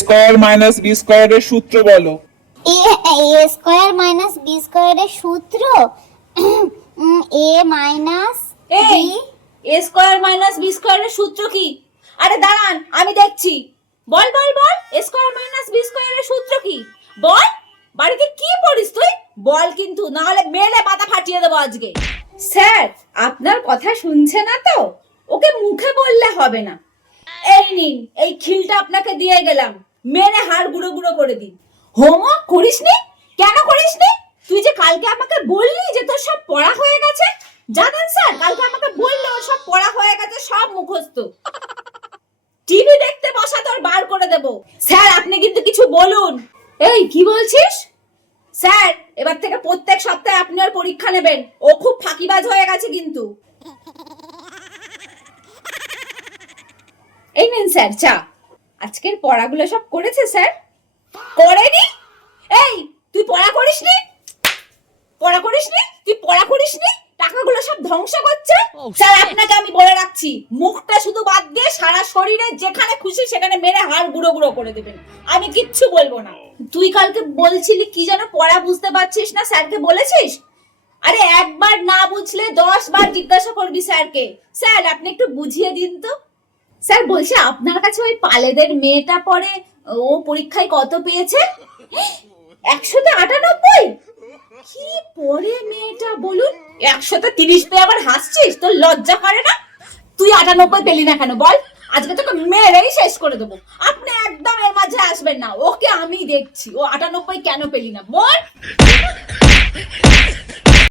Square minus B স্কয়ারের সূত্র বলো। এ square minus B স্কয়ারের সূত্র এ মাইনাস এই এ স্কয়ার মাইনাস বি স্কয়ারের সূত্র কি? আরে দাঁড়ান, আমি দেখছি। বল বল বল, এ স্কয়ার মাইনাস বি স্কয়ারের সূত্র কি? বল। বাড়িতে কি পড়িস তুই? বল কিন্তু, না হলে মেলে মাথা ফাটিয়ে দেবো আজকে। স্যার, আপনার কথা শুনছে না তো? ওকে মুখে বললে হবে না। এই নিন, এই খিলটা আপনাকে দিয়ে গেলাম, মেরে হাড় গুঁড়ো গুঁড়ো করে দিন। হোমওয়ার্ক করিসনি? কেন করিসনি? তুই যে কালকে আমাকে বললি যে তোর সব পড়া হয়ে গেছে। জানেন স্যার, কালকে আমাকে বললো ওর সব পড়া হয়ে গেছে, সব মুখস্থ। টিভি দেখতে বসা তোর বার করে দেব। স্যার, আপনি কিন্তু কিছু বলুন। এই কি বলছিস? স্যার, এবার থেকে প্রত্যেক সপ্তাহে আপনি ওর পরীক্ষা নেবেন। ও খুব ফাঁকিবাজ হয়ে গেছে কিন্তু। এই নিন স্যার চা। আজকের পড়াগুলো সব করেছে স্যার? করেনি? এই তুই পড়া করিসনি? পড়া করিসনি? তুই পড়া করিসনি? টাকাগুলো সব ধ্বংস করছে। স্যার, আপনাকে আমি বলে রাখছি, মুখটা শুধু বাদ দিয়ে সারা শরীরে যেখানে খুশি সেখানে মেরে হাড় গুঁড়ো গুঁড়ো করে দেবেন। আমি কিচ্ছু বলবো না। তুই কালকে বলছিলি কি যেন পড়া বুঝতে পারছিস না, স্যারকে বলেছিস? আরে একবার না বুঝলে 10 বার জিজ্ঞাসা করবি স্যারকে। স্যার, আপনি একটু বুঝিয়ে দিন তো। স্যার বলছে আপনার কাছে ওই পালেদের মেয়েটা পড়ে, ও পরীক্ষায় কত পেয়েছে? 198। কি পড়ে মেয়েটা বলুন? 130 পেয়ে আবার হাসছিস? তোর লজ্জা করে না? তুই 98 পেলি না কেন বল? আজকে তোকে মেরেই শেষ করে দেবো। আপনি একদম এর মাঝে আসবেন না, ওকে আমি দেখছি। ও 98 কেন পেলি না বল।